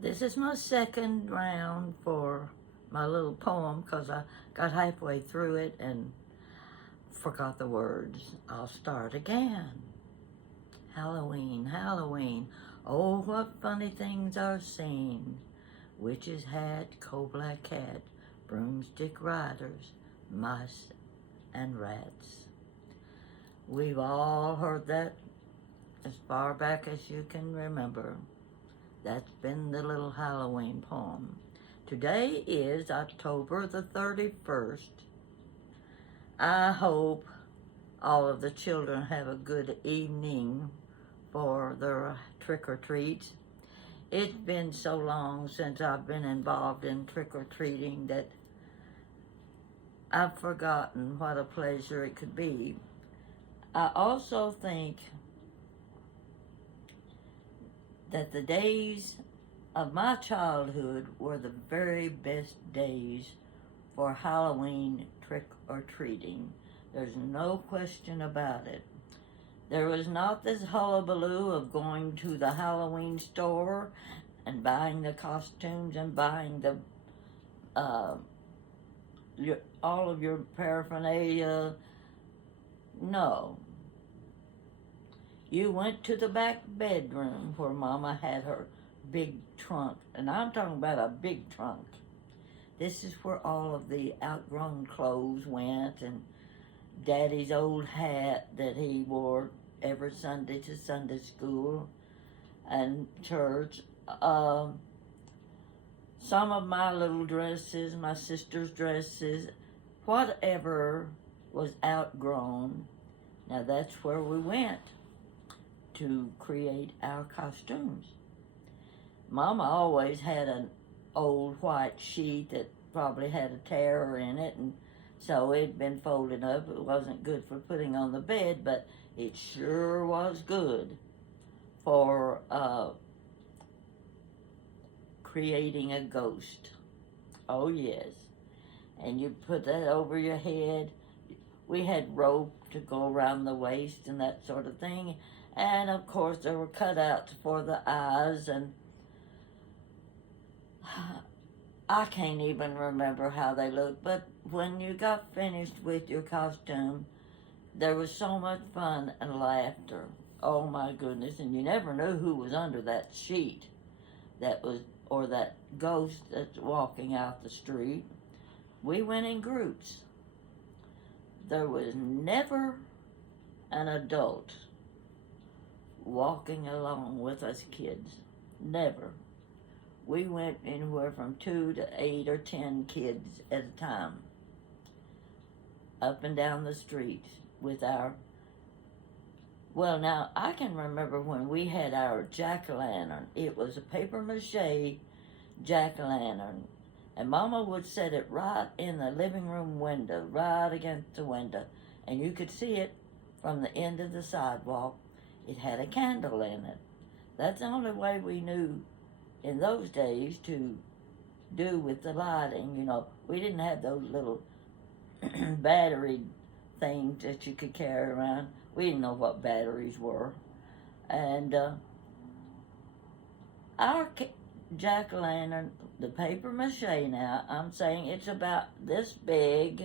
This is my second round for my little poem because I got halfway through it and forgot the words. I'll start again. Halloween, Halloween, oh, what funny things are seen. Witch's hat, coal-black cat, broomstick riders, mice and rats. We've all heard that as far back as you can remember. That's been the little Halloween poem. Today is October the 31st. I hope all of the children have a good evening for their trick-or-treats. It's been so long since I've been involved in trick-or-treating that I've forgotten what a pleasure it could be. I also think that the days of my childhood were the very best days for Halloween trick-or-treating. There's no question about it. There was not this hullabaloo of going to the Halloween store and buying the costumes and buying the all of your paraphernalia. No. You went to the back bedroom where Mama had her big trunk, and I'm talking about a big trunk. This is where all of the outgrown clothes went, and Daddy's old hat that he wore every Sunday to Sunday school and church. Some of my little dresses, my sister's dresses, whatever was outgrown. Now that's where we went to create our costumes. Mama always had an old white sheet that probably had a tear in it, and so it'd been folded up. It wasn't good for putting on the bed, but it sure was good for creating a ghost. Oh yes. And you put that over your head. We had rope to go around the waist and that sort of thing. And of course there were cutouts for the eyes, and I can't even remember how they looked, but when you got finished with your costume, there was so much fun and laughter. Oh my goodness, and you never knew who was under that sheet that was, or that ghost that's walking out the street. We went in groups. There was never an adult walking along with us kids. Never. We went anywhere from 2 to 8 or 10 kids at a time, up and down the street with our, well now I can remember when we had our jack-o'-lantern. It was a paper-mache jack-o'-lantern, and Mama would set it right in the living room window, right against the window, and you could see it from the end of the sidewalk. It had a candle in it. That's the only way we knew in those days to do with the lighting. You know, we didn't have those little battery things that you could carry around. We didn't know what batteries were. And our jack-o'-lantern, the paper mache now, I'm saying it's about this big,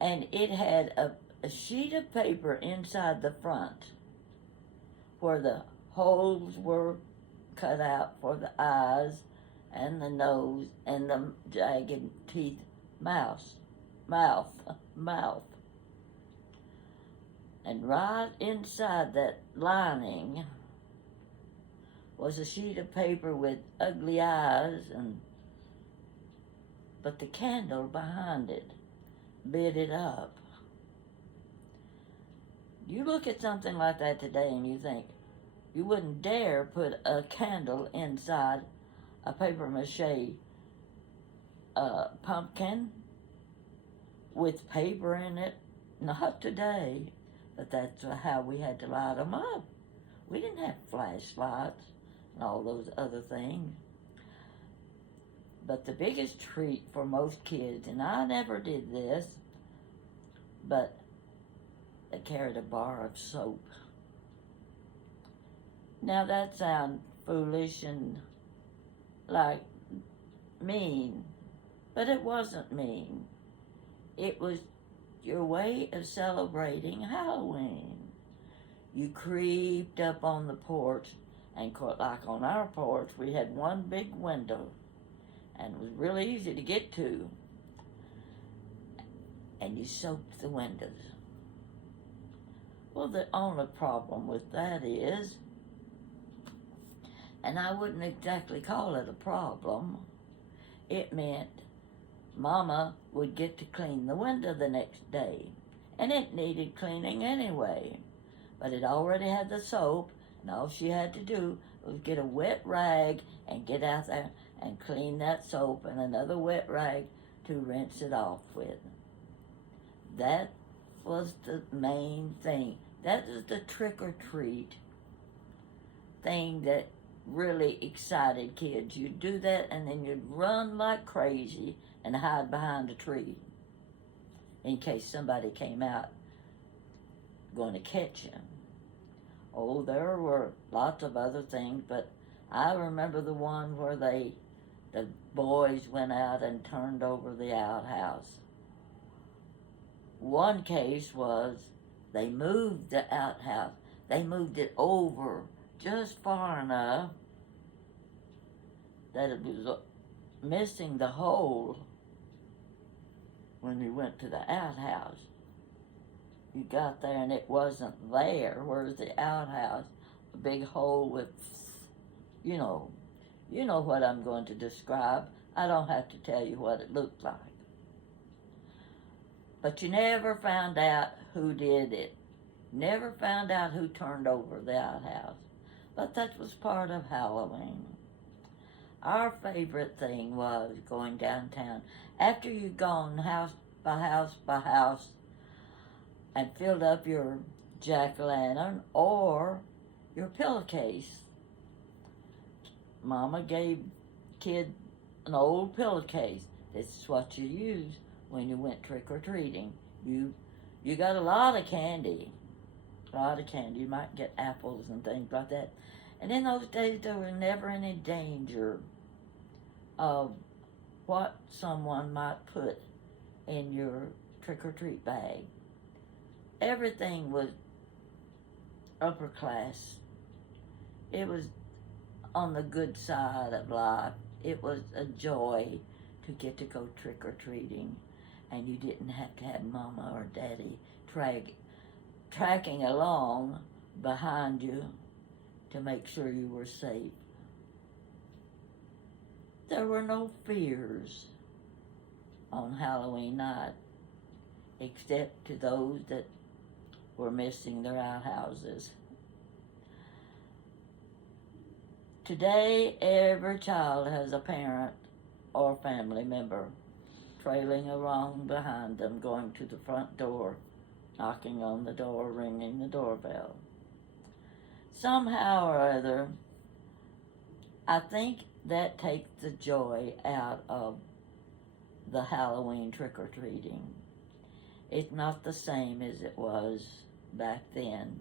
and it had a sheet of paper inside the front where the holes were cut out for the eyes and the nose and the jagged teeth mouth. And right inside that lining was a sheet of paper with ugly eyes, but the candle behind it lit it up. You look at something like that today and you think, you wouldn't dare put a candle inside a paper-mache pumpkin with paper in it. Not today, but that's how we had to light them up. We didn't have flashlights and all those other things. But the biggest treat for most kids, and I never did this, but they carried a bar of soap. Now that sounds foolish and like mean, but it wasn't mean. It was your way of celebrating Halloween. You creeped up on the porch, and like on our porch, we had one big window, and it was really easy to get to. And you soaked the windows. Well, the only problem with that is, and I wouldn't exactly call it a problem, it meant Mama would get to clean the window the next day. And it needed cleaning anyway. But it already had the soap, and all she had to do was get a wet rag and get out there and clean that soap and another wet rag to rinse it off with. That was the main thing. That is the trick-or-treat thing that really excited kids. You'd do that, and then you'd run like crazy and hide behind a tree in case somebody came out going to catch you. Oh, there were lots of other things, but I remember the one where the boys went out and turned over the outhouse. One case was they moved the outhouse. They moved it over just far enough that it was missing the hole when we went to the outhouse. You got there and it wasn't there. Where's the outhouse? A big hole with, you know what I'm going to describe. I don't have to tell you what it looked like. But you never found out who did it. Never found out who turned over the outhouse. But that was part of Halloween. Our favorite thing was going downtown. After you'd gone house by house by house and filled up your jack-o'-lantern or your pillowcase, Mama gave kid an old pillowcase. This is what you use when you went trick-or-treating. You got a lot of candy. You might get apples and things like that. And in those days, there was never any danger of what someone might put in your trick-or-treat bag. Everything was upper class. It was on the good side of life. It was a joy to get to go trick-or-treating, and you didn't have to have Mama or Daddy tracking along behind you to make sure you were safe. There were no fears on Halloween night, except to those that were missing their outhouses. Today, every child has a parent or family member trailing along behind them, going to the front door, knocking on the door, ringing the doorbell. Somehow or other, I think that takes the joy out of the Halloween trick-or-treating. It's not the same as it was back then.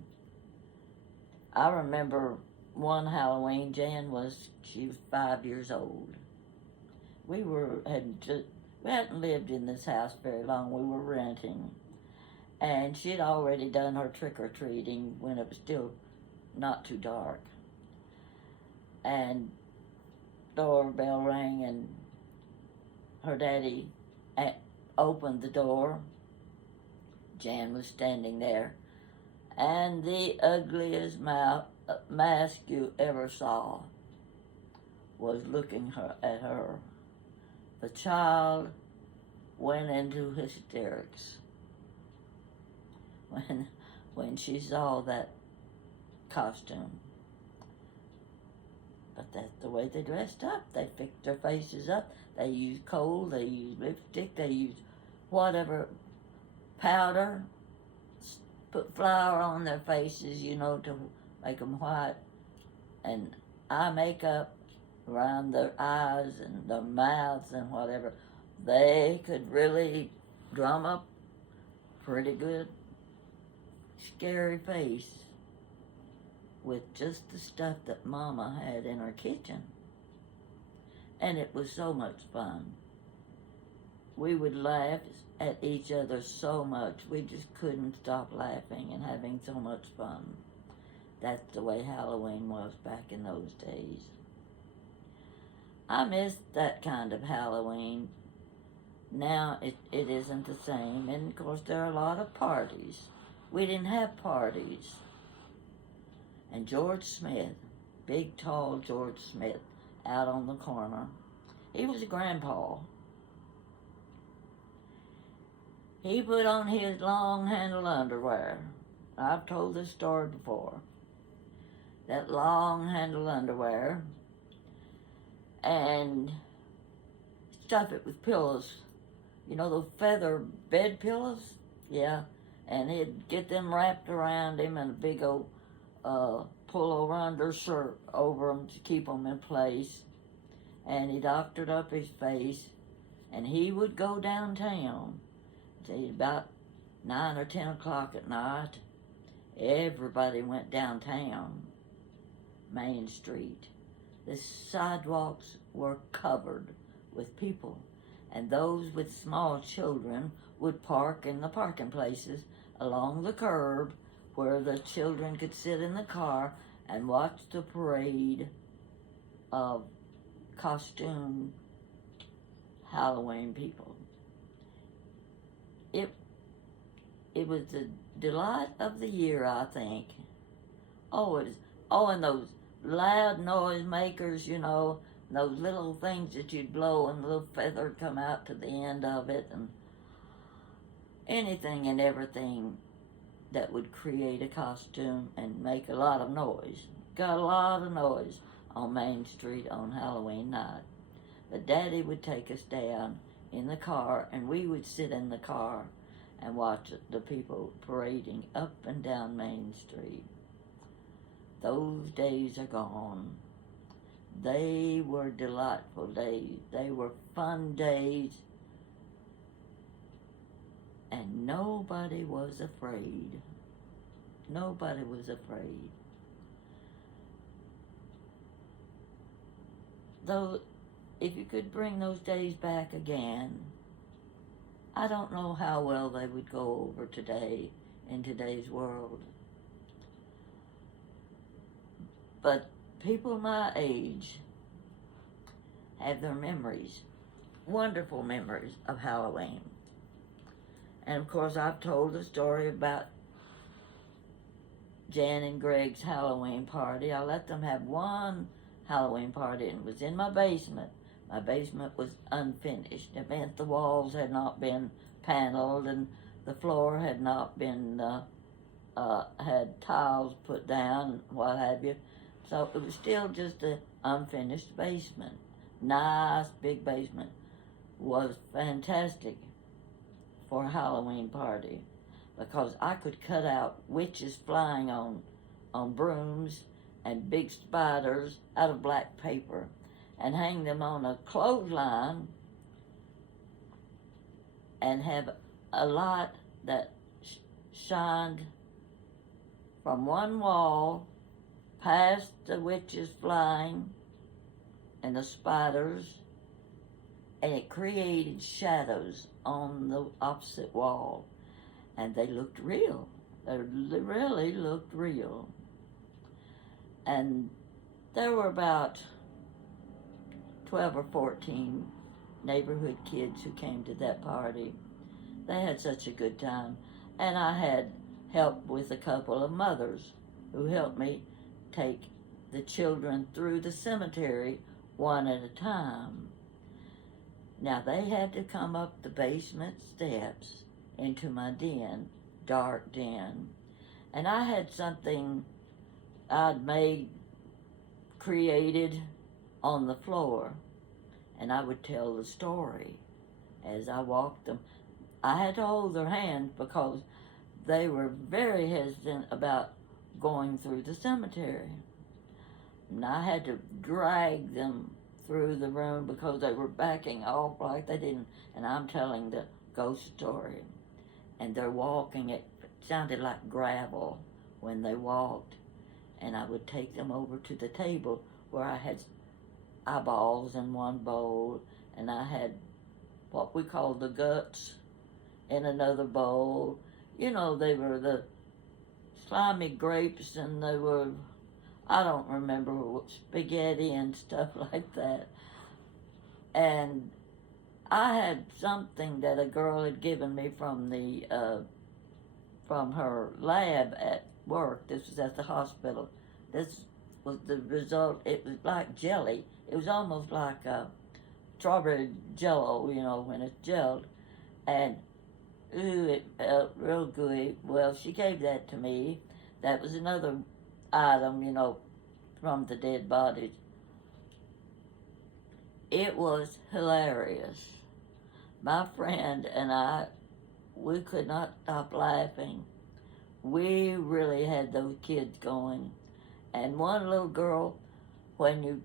I remember one Halloween, she was 5 years old. We hadn't lived in this house very long. We were renting. And she'd already done her trick-or-treating when it was still not too dark. And doorbell rang, and her daddy opened the door. Jan was standing there, and the ugliest mask you ever saw was looking at her. The child went into hysterics when she saw that costume. But that's the way they dressed up. They fixed their faces up. They used kohl, they used lipstick, they used whatever, powder, put flour on their faces, to make them white, and eye makeup around their eyes and their mouths and whatever. They could really drum up pretty good scary face with just the stuff that Mama had in her kitchen. And it was so much fun. We would laugh at each other so much. We just couldn't stop laughing and having so much fun. That's the way Halloween was back in those days. I miss that kind of Halloween. Now it isn't the same, and of course there are a lot of parties. We didn't have parties. And George Smith, big tall George Smith, out on the corner, he was a grandpa. He put on his long-handled underwear. I've told this story before. That long-handled underwear, and stuff it with pillows. You know those feather bed pillows? Yeah. And he'd get them wrapped around him in a big old pullover undershirt over them to keep them in place. And he doctored up his face, and he would go downtown. Say about 9 or 10 o'clock at night, everybody went downtown, Main Street. The sidewalks were covered with people, and those with small children would park in the parking places along the curb where the children could sit in the car and watch the parade of costume Halloween people. It was the delight of the year, I think. And those loud noise makers, you know, those little things that you'd blow and the little feather would come out to the end of it, and anything and everything that would create a costume and make a lot of noise. Got a lot of noise on Main Street on Halloween night. But Daddy would take us down in the car, and we would sit in the car and watch the people parading up and down Main Street. Those days are gone. They were delightful days. They were fun days. And nobody was afraid. Nobody was afraid. Though, if you could bring those days back again, I don't know how well they would go over today, in today's world. But people my age have their memories, wonderful memories of Halloween. And of course, I've told the story about Jan and Greg's Halloween party. I let them have one Halloween party, and it was in my basement. My basement was unfinished. It meant the walls had not been paneled, and the floor had not been, had tiles put down, what have you. So it was still just an unfinished basement. Nice, big basement. Was fantastic for a Halloween party, because I could cut out witches flying on brooms and big spiders out of black paper and hang them on a clothesline and have a light that shined from one wall past the witches flying and the spiders, and it created shadows on the opposite wall, and they looked real. They really looked real. And there were about 12 or 14 neighborhood kids who came to that party. They had such a good time. And I had help with a couple of mothers who helped me take the children through the cemetery one at a time. Now, they had to come up the basement steps into my den, dark den. And I had something I'd created on the floor. And I would tell the story as I walked them. I had to hold their hands because they were very hesitant about going through the cemetery. And I had to drag them through the room because they were backing off like they didn't. And I'm telling the ghost story. And they're walking, it sounded like gravel when they walked. and I would take them over to the table where I had eyeballs in one bowl, and I had what we call the guts in another bowl. You know, they were the slimy grapes, and they were, I don't remember, spaghetti and stuff like that. And I had something that a girl had given me from her lab at work. This was at the hospital. This was the result. It was like jelly. It was almost like strawberry jello, you know, when it's gelled. And, ooh, it felt real gooey. Well, she gave that to me. That was another item, you know, from the dead bodies. It was hilarious. My friend and I, we could not stop laughing. We really had those kids going. And one little girl, when you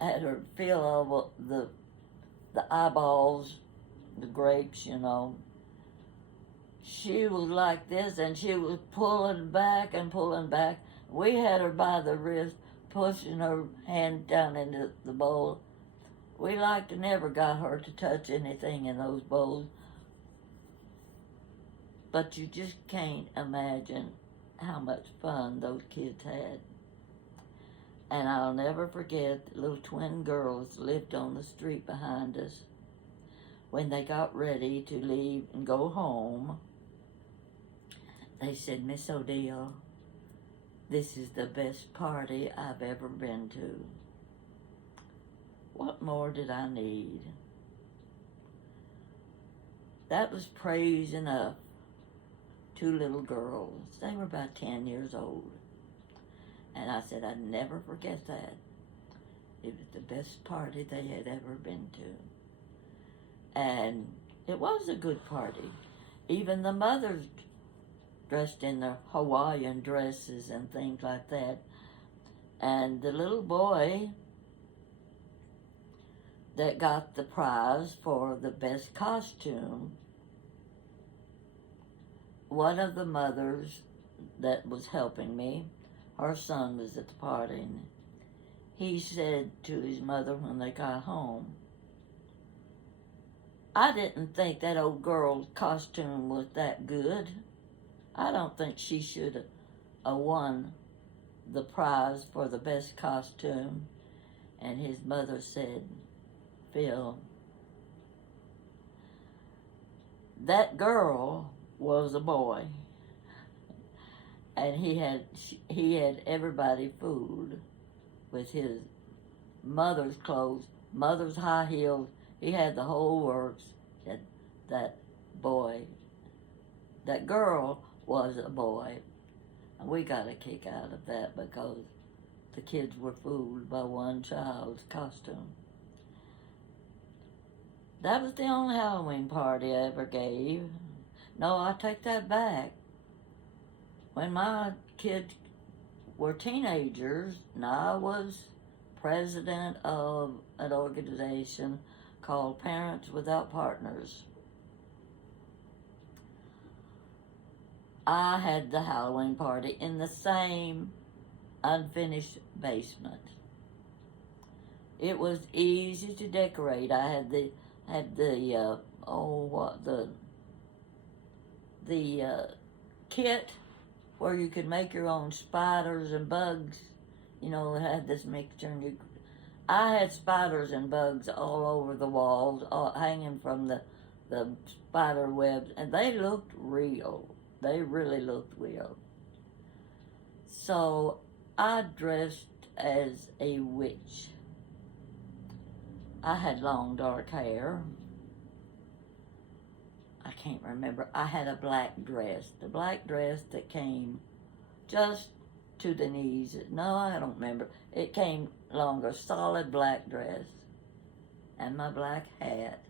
had her feel all the eyeballs, the grapes, you know, she was like this, and she was pulling back and pulling back. We had her by the wrist, pushing her hand down into the bowl. We like to never got her to touch anything in those bowls. But you just can't imagine how much fun those kids had. And I'll never forget the little twin girls lived on the street behind us. When they got ready to leave and go home, they said, "Miss Odile, this is the best party I've ever been to." What more did I need? That was praise enough. Two little girls. They were about 10 years old. And I said, I'd never forget that. It was the best party they had ever been to. And it was a good party. Even the mothers dressed in their Hawaiian dresses and things like that. And the little boy that got the prize for the best costume, one of the mothers that was helping me, her son was at the party, and he said to his mother when they got home, "I didn't think that old girl's costume was that good. I don't think she should have won the prize for the best costume." And his mother said, "Phil, that girl was a boy, and he had everybody fooled with his mother's clothes, mother's high heels. He had the whole works. That boy, that girl was a boy." And we got a kick out of that because the kids were fooled by one child's costume. That was the only Halloween party I ever gave. No, I take that back. When my kids were teenagers, and I was president of an organization called Parents Without Partners, I had the Halloween party in the same unfinished basement. It was easy to decorate. I had the kit where you could make your own spiders and bugs. You know, it had this mixture, and I had spiders and bugs all over the walls, all hanging from the spider webs, and they looked real. They really looked real. So I dressed as a witch. I had long dark hair. I can't remember. I had a black dress. The black dress that came just to the knees. No, I don't remember. It came longer, solid black dress. And my black hat.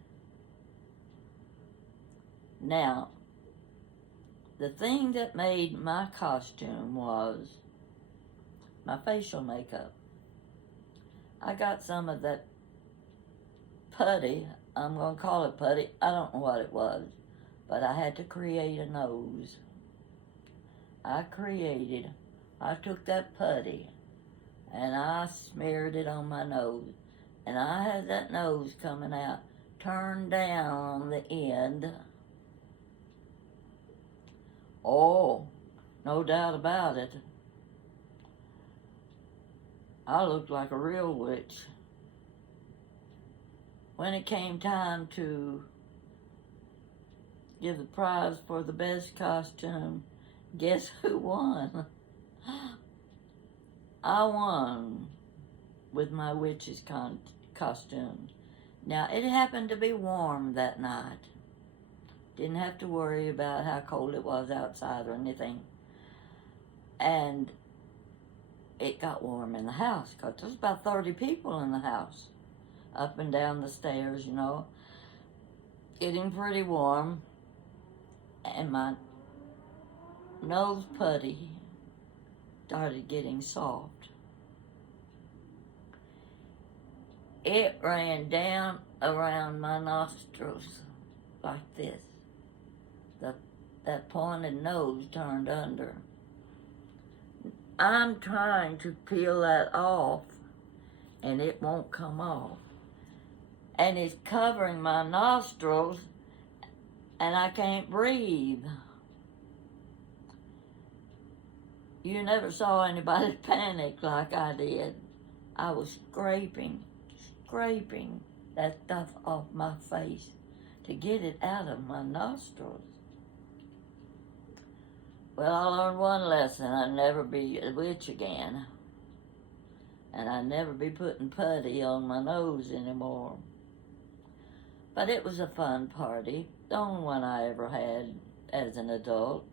Now, the thing that made my costume was my facial makeup. I got some of that putty. I'm going to call it putty. I don't know what it was. But I had to create a nose. I created I took that putty and I smeared it on my nose. And I had that nose coming out, turned down on the end. Oh, no doubt about it. I looked like a real witch. When it came time to give the prize for the best costume, guess who won? I won with my witch's costume. Now, it happened to be warm that night. Didn't have to worry about how cold it was outside or anything. And it got warm in the house because there was about 30 people in the house, up and down the stairs, you know, getting pretty warm. And my nose putty started getting soft. It ran down around my nostrils like this. That pointed nose turned under. I'm trying to peel that off, and it won't come off. And it's covering my nostrils, and I can't breathe. You never saw anybody panic like I did. I was scraping that stuff off my face to get it out of my nostrils. Well, I learned one lesson. I'd never be a witch again. And I'd never be putting putty on my nose anymore. But it was a fun party. The only one I ever had as an adult.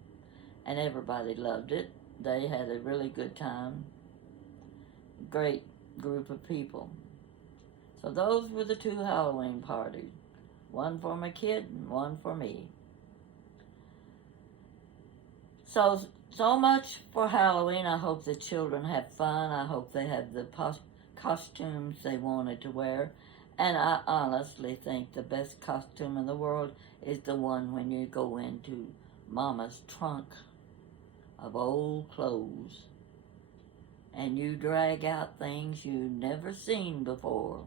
And everybody loved it. They had a really good time. Great group of people. So those were the 2 Halloween parties. One for my kid and one for me. So much for Halloween. I hope the children have fun. I hope they have the costumes they wanted to wear. And I honestly think the best costume in the world is the one when you go into Mama's trunk of old clothes and you drag out things you've never seen before.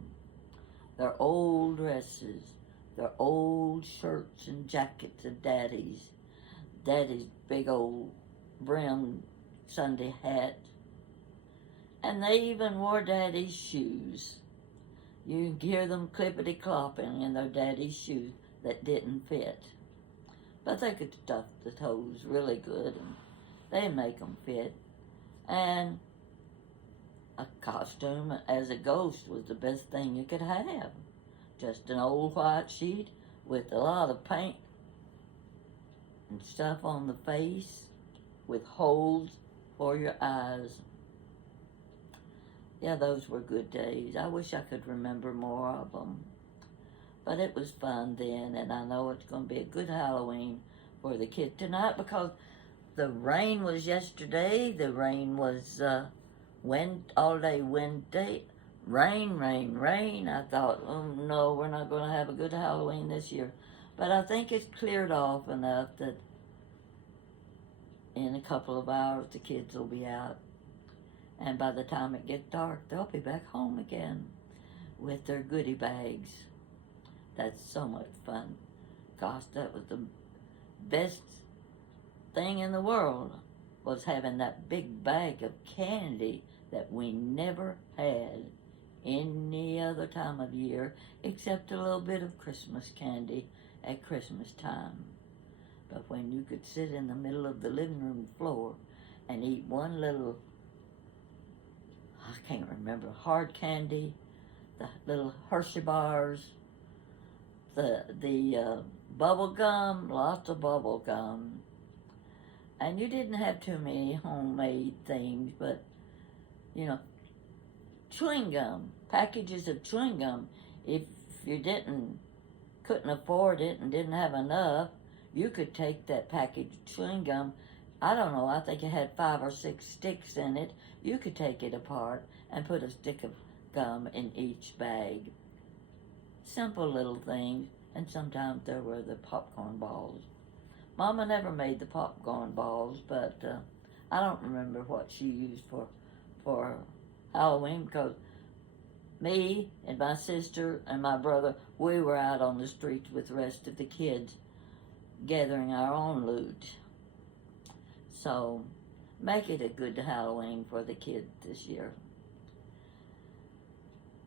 Their old dresses, their old shirts and jackets of Daddy's big old brimmed Sunday hat. And they even wore Daddy's shoes. You can hear them clippity-clopping in their Daddy's shoes that didn't fit. But they could stuff the toes really good, and they make them fit. And a costume as a ghost was the best thing you could have. Just an old white sheet with a lot of paint and stuff on the face with holes for your eyes. Yeah, those were good days. I wish I could remember more of them. But it was fun then, and I know it's going to be a good Halloween for the kids tonight because the rain was yesterday. The rain was all day Wednesday. Rain. I thought, oh no, we're not going to have a good Halloween this year. But I think it's cleared off enough that in a couple of hours the kids will be out. And by the time it gets dark, they'll be back home again with their goodie bags. That's so much fun. Gosh, that was the best thing in the world, was having that big bag of candy that we never had any other time of year except a little bit of Christmas candy at Christmas time. But when you could sit in the middle of the living room floor and eat one little, I can't remember, hard candy, the little Hershey bars, the bubble gum, lots of bubble gum. And you didn't have too many homemade things, but, you know, chewing gum, packages of chewing gum. If you couldn't afford it and didn't have enough, you could take that package of chewing gum. I don't know, I think it had 5 or 6 sticks in it. You could take it apart and put a stick of gum in each bag. Simple little things, and sometimes there were the popcorn balls. Mama never made the popcorn balls, but I don't remember what she used for Halloween, because me and my sister and my brother, we were out on the streets with the rest of the kids gathering our own loot. So make it a good Halloween for the kids this year.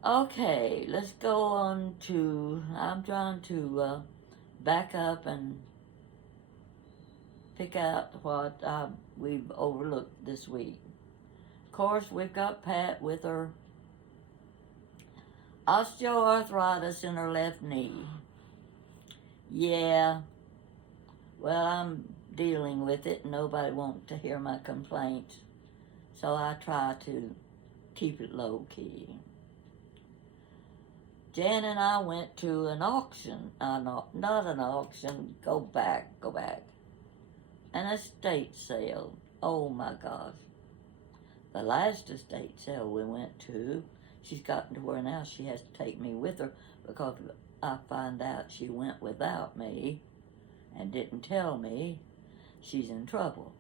Okay, let's go on to, I'm trying to back up and pick out what we've overlooked this week. Of course, we've got Pat with her osteoarthritis in her left knee. Yeah, well, I'm dealing with it, and nobody wants to hear my complaints, so I try to keep it low-key. Jan and I went to an auction, not an auction, go back, an estate sale. Oh my gosh. The last estate sale we went to, she's gotten to where now she has to take me with her, because I find out she went without me and didn't tell me, she's in trouble.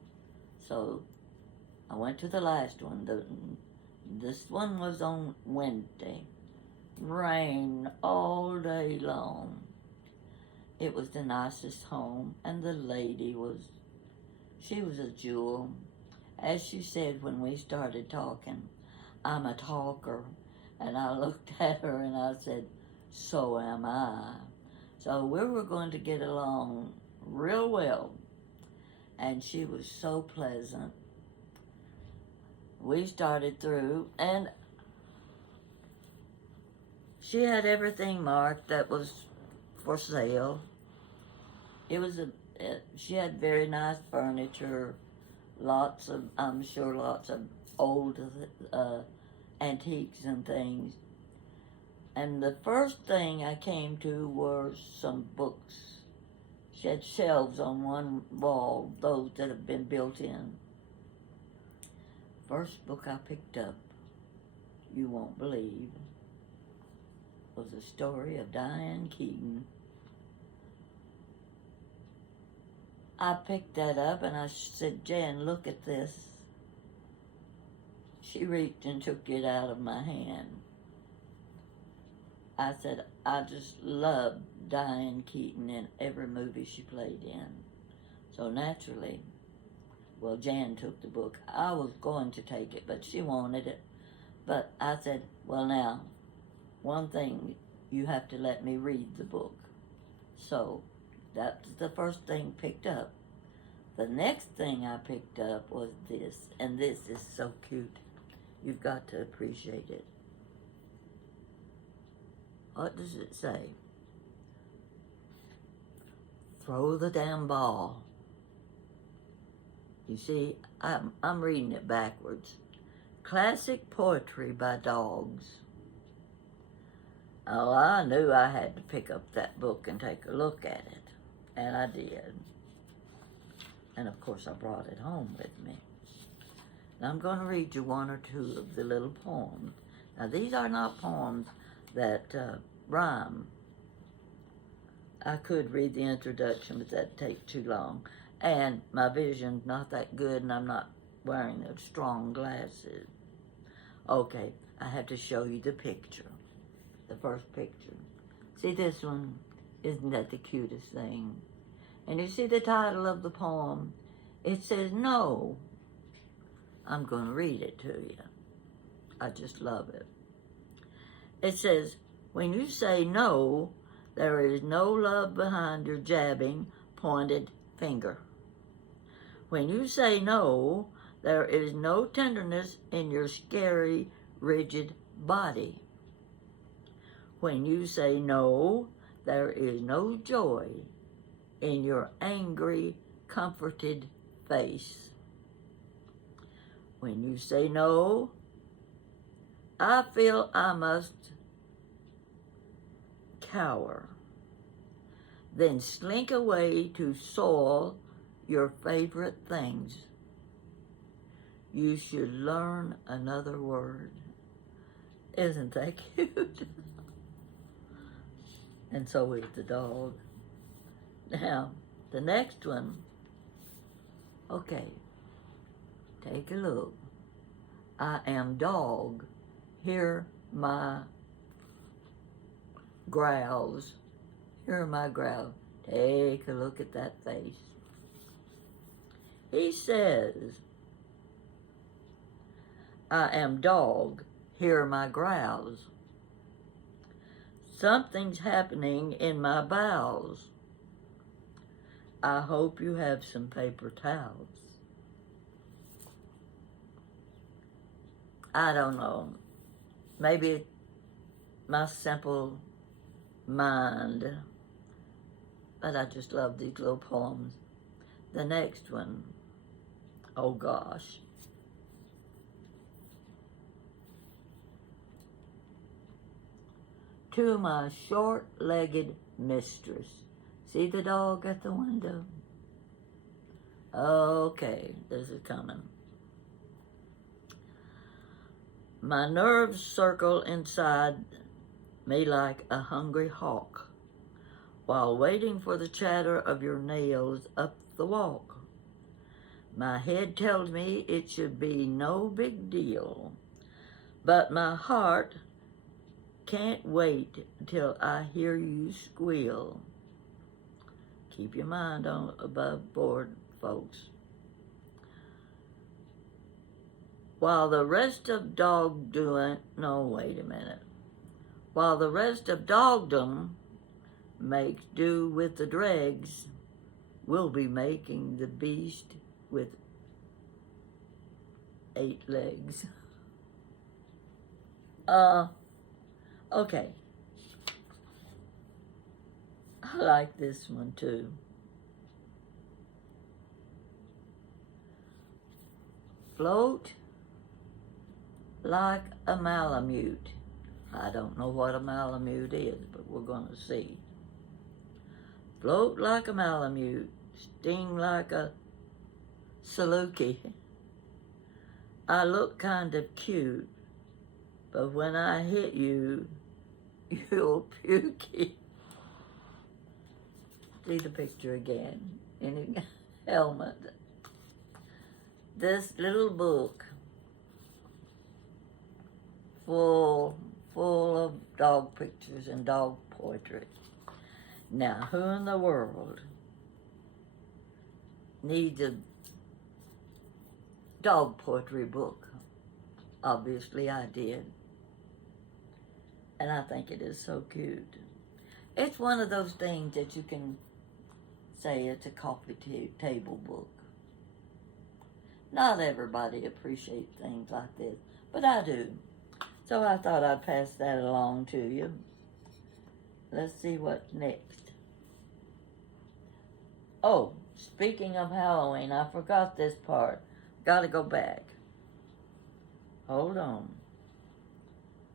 So I went to the last one. This one was on Wednesday. Rain all day long. It was the nicest home, and the lady she was a jewel. As she said when we started talking, I'm a talker, and I looked at her and I said, so am I. So we were going to get along real well, and she was so pleasant. We started through, and she had everything marked that was for sale. She had very nice furniture, I'm sure lots of old antiques and things. And the first thing I came to were some books. She had shelves on one wall, those that have been built in. First book I picked up, you won't believe, was a story of Diane Keaton. I picked that up and I said, Jan, look at this. She reached and took it out of my hand. I said, I just loved Diane Keaton in every movie she played in. So naturally, well, Jan took the book. I was going to take it, but she wanted it. But I said, well, now, one thing, you have to let me read the book. So that's the first thing picked up. The next thing I picked up was this, and this is so cute. You've got to appreciate it. What does it say? Throw the damn ball. You see, I'm reading it backwards. Classic poetry by dogs. Oh, I knew I had to pick up that book and take a look at it. And I did. And of course I brought it home with me. Now I'm going to read you one or two of the little poems. Now these are not poems that rhyme. I could read the introduction, but that'd take too long. And my vision's not that good, and I'm not wearing those strong glasses. Okay, I have to show you the picture. The first picture. See this one? Isn't that the cutest thing? And you see the title of the poem? It says no. I'm going to read it to you. I just love it. It says, when you say no, there is no love behind your jabbing, pointed finger. When you say no, there is no tenderness in your scary, rigid body. When you say no, there is no joy in your angry, comforted face. When you say no, I feel I must cower, then slink away to soil your favorite things. You should learn another word. Isn't that cute? And so is the dog. Now, the next one, okay, Take a look. I am dog. Hear my growls. Hear my growls. Take a look at that face. He says, I am dog. Hear my growls. Something's happening in my bowels. I hope you have some paper towels. I don't know. Maybe my simple mind, but I just love these little poems. The next one, oh gosh. To my short-legged mistress. See the dog at the window? Okay, this is coming. My nerves circle inside me like a hungry hawk while waiting for the chatter of your nails up the walk. My head tells me it should be no big deal, but my heart can't wait till I hear you squeal. Keep your mind on above board, folks. While the rest of dogdom, no, wait a minute. While the rest of dogdom makes do with the dregs, we'll be making the beast with 8 legs. Okay. I like this one too. Float like a malamute. I don't know what a malamute is, but we're going to see. Float like a malamute, sting like a saluki. I look kind of cute, but when I hit you, you'll pukey. See the picture again in a helmet. This little book full of dog pictures and dog poetry. Now, who in the world needs a dog poetry book? Obviously I did. And I think it is so cute. It's one of those things that you can say it's a coffee table book. Not everybody appreciates things like this, but I do. So I thought I'd pass that along to you. Let's see what's next. Oh, speaking of Halloween, I forgot this part. Gotta go back. Hold on.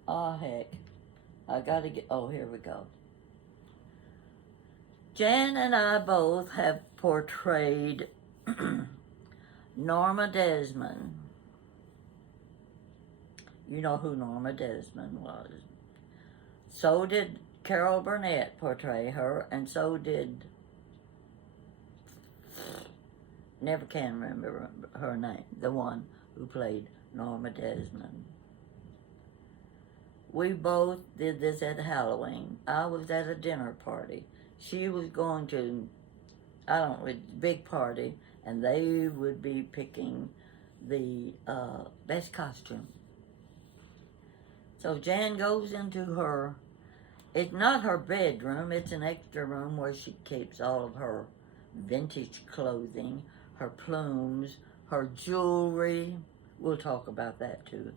Oh, heck. I gotta get, oh, here we go. Jan and I both have portrayed Norma Desmond. You know who Norma Desmond was. So did Carol Burnett portray her, and so did, never can remember her name, the one who played Norma Desmond. We both did this at Halloween. I was at a dinner party. She was going to, big party, and they would be picking the best costume. So Jan goes into her, it's not her bedroom, it's an extra room where she keeps all of her vintage clothing, her plumes, her jewelry. We'll talk about that too.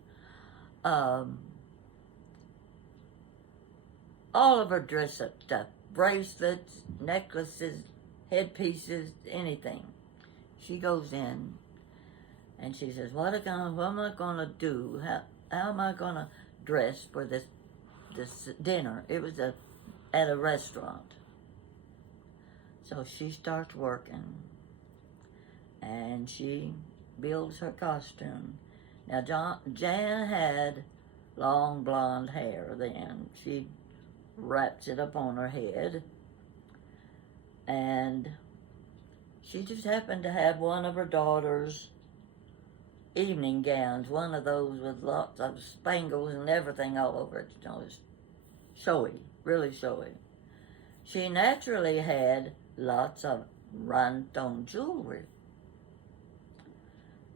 All of her dress-up stuff, bracelets, necklaces, headpieces, anything. She goes in and she says, what am I gonna do? How am I gonna dress for this dinner? It was at a restaurant. So she starts working and she builds her costume. Now Jan had long blonde hair then. She wraps it up on her head, and she just happened to have one of her daughters evening gowns, one of those with lots of spangles and everything all over it. You know, it's showy, really showy. She naturally had lots of rhinestone jewelry.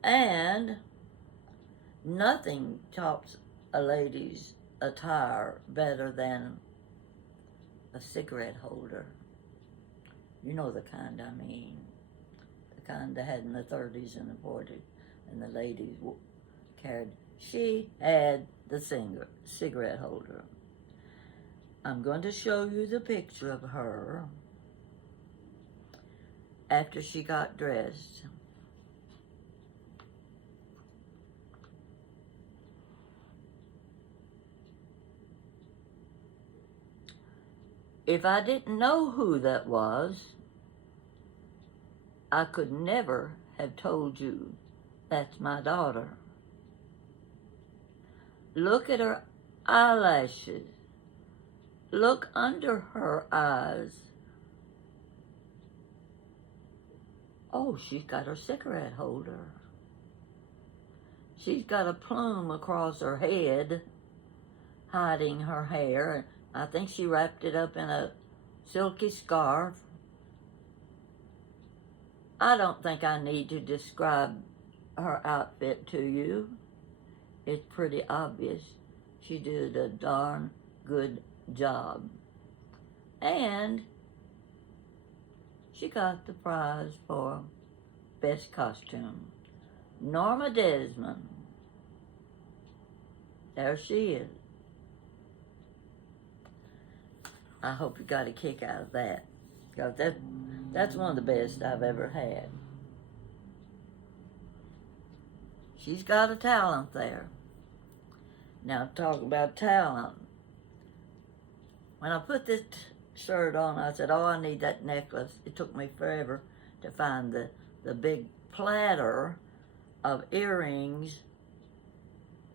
And nothing tops a lady's attire better than a cigarette holder. You know the kind I mean. The kind they had in the 30s and the 40s, and the ladies carried. She had the cigarette holder. I'm going to show you the picture of her after she got dressed. If I didn't know who that was, I could never have told you that's my daughter. Look at her eyelashes. Look under her eyes. Oh, she's got her cigarette holder. She's got a plume across her head, hiding her hair. I think she wrapped it up in a silky scarf. I don't think I need to describe her outfit to you. It's pretty obvious. She did a darn good job. And she got the prize for best costume. Norma Desmond. There she is. I hope you got a kick out of that. Because that's one of the best I've ever had. She's got a talent there. Now, talk about talent. When I put this shirt on, I said, oh, I need that necklace. It took me forever to find the big platter of earrings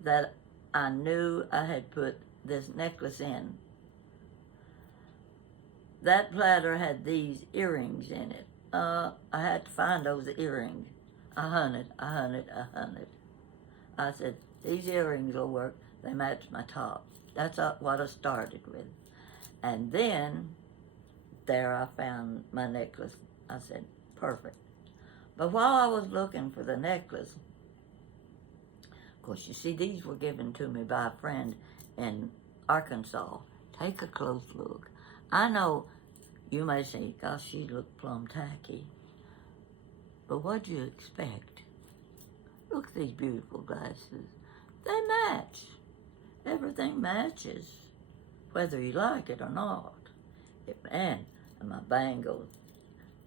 that I knew I had put this necklace in. That platter had these earrings in it. I had to find those earrings. I hunted. I said, these earrings will work. They match my top. That's what I started with. And then, there I found my necklace. I said, perfect. But while I was looking for the necklace, of course, you see, these were given to me by a friend in Arkansas. Take a close look. I know you may say, gosh, she looked plumb tacky. But what'd you expect? Look at these beautiful glasses. They match. Everything matches, whether you like it or not. And my bangles.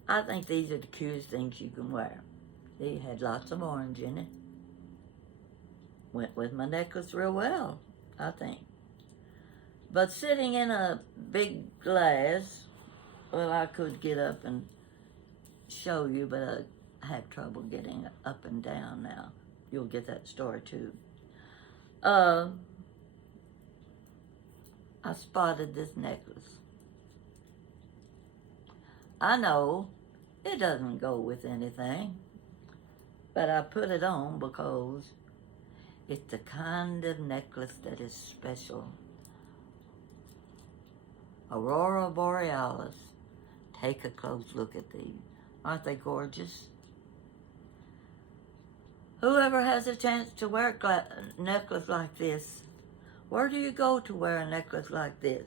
I think these are the cutest things you can wear. They had lots of orange in it. Went with my necklace real well, I think. But sitting in a big glass, well, I could get up and show you, but I have trouble getting up and down now. You'll get that story too. I spotted this necklace. I know it doesn't go with anything, but I put it on because it's the kind of necklace that is special. Aurora Borealis. Take a close look at these. Aren't they gorgeous? Whoever has a chance to wear a necklace like this, where do you go to wear a necklace like this?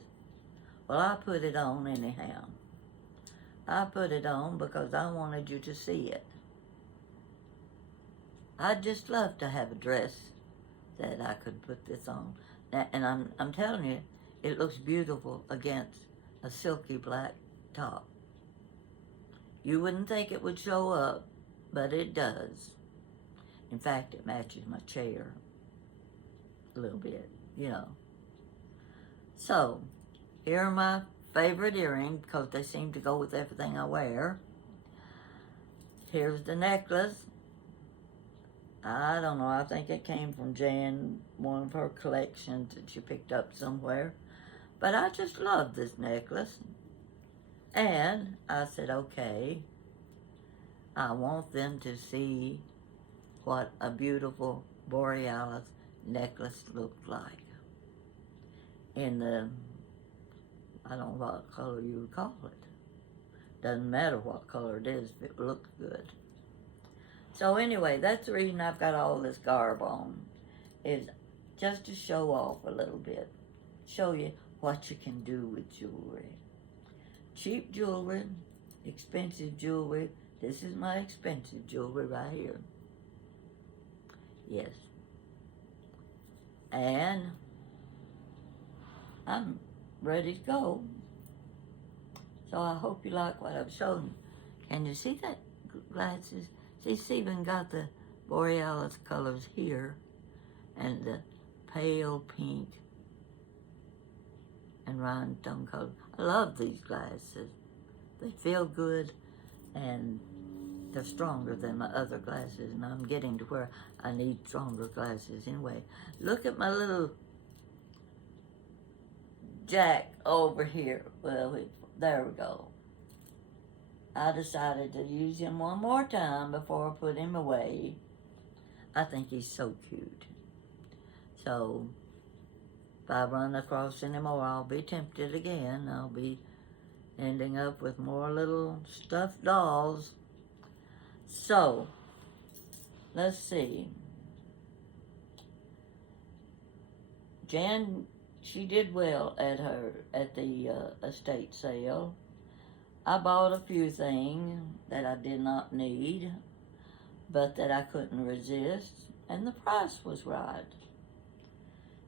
Well, I put it on anyhow. I put it on because I wanted you to see it. I'd just love to have a dress that I could put this on. And I'm telling you, it looks beautiful against a silky black top. You wouldn't think it would show up, but it does. In fact, it matches my chair a little bit, you know. So, here are my favorite earrings because they seem to go with everything I wear. Here's the necklace. I don't know, I think it came from Jan, one of her collections that she picked up somewhere. But I just love this necklace. And I said, okay, I want them to see what a beautiful borealis necklace looked like in the, I don't know what color you would call it. Doesn't matter what color it is if it looks good. So anyway, that's the reason I've got all this garb on, is just to show off a little bit. Show you what you can do with jewelry. Cheap jewelry, expensive jewelry. This is my expensive jewelry right here. Yes. And I'm ready to go. So I hope you like what I've shown. Can you see that glasses? See, it's even got the borealis colors here and the pale pink and rhinestone color. I love these glasses. They feel good and they're stronger than my other glasses, and I'm getting to where I need stronger glasses anyway. Look at my little jack over here. Well, there we go. I decided to use him one more time before I put him away. I think he's so cute. So, if I run across any more, I'll be tempted again. I'll be ending up with more little stuffed dolls. So, let's see. Jan, she did well at the estate sale. I bought a few things that I did not need, but that I couldn't resist, and the price was right.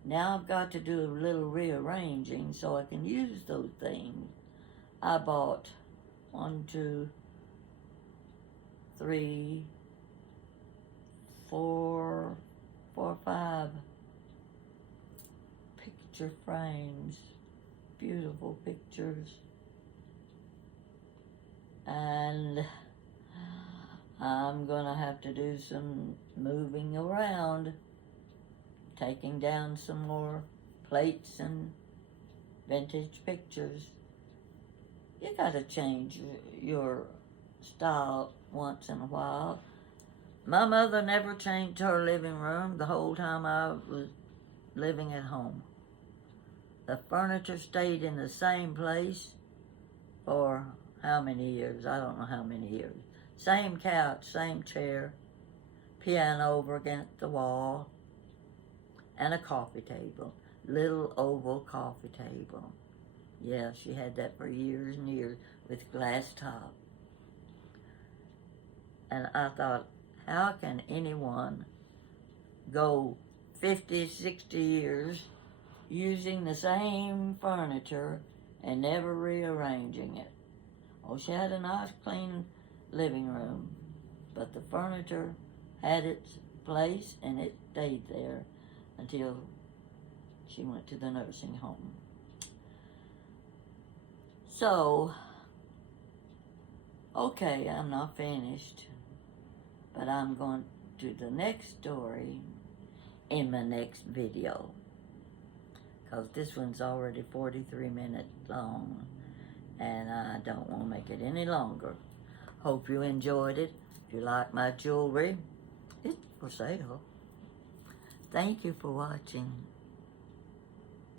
Now I've got to do a little rearranging so I can use those things. I bought 1, 2, 3, 4, 5 picture frames, beautiful pictures. And I'm gonna have to do some moving around, taking down some more plates and vintage pictures. You gotta change your style once in a while. My mother never changed her living room the whole time I was living at home. The furniture stayed in the same place for how many years? I don't know how many years. Same couch, same chair, piano over against the wall, and a coffee table. Little oval coffee table. Yeah, she had that for years and years with glass top. And I thought, how can anyone go 50, 60 years using the same furniture and never rearranging it? Oh, she had a nice, clean living room, but the furniture had its place and it stayed there until she went to the nursing home. So, okay, I'm not finished, but I'm going to do the next story in my next video, because this one's already 43 minutes long, and I don't want to make it any longer. Hope you enjoyed it. If you like my jewelry, it's for sale. Thank you for watching.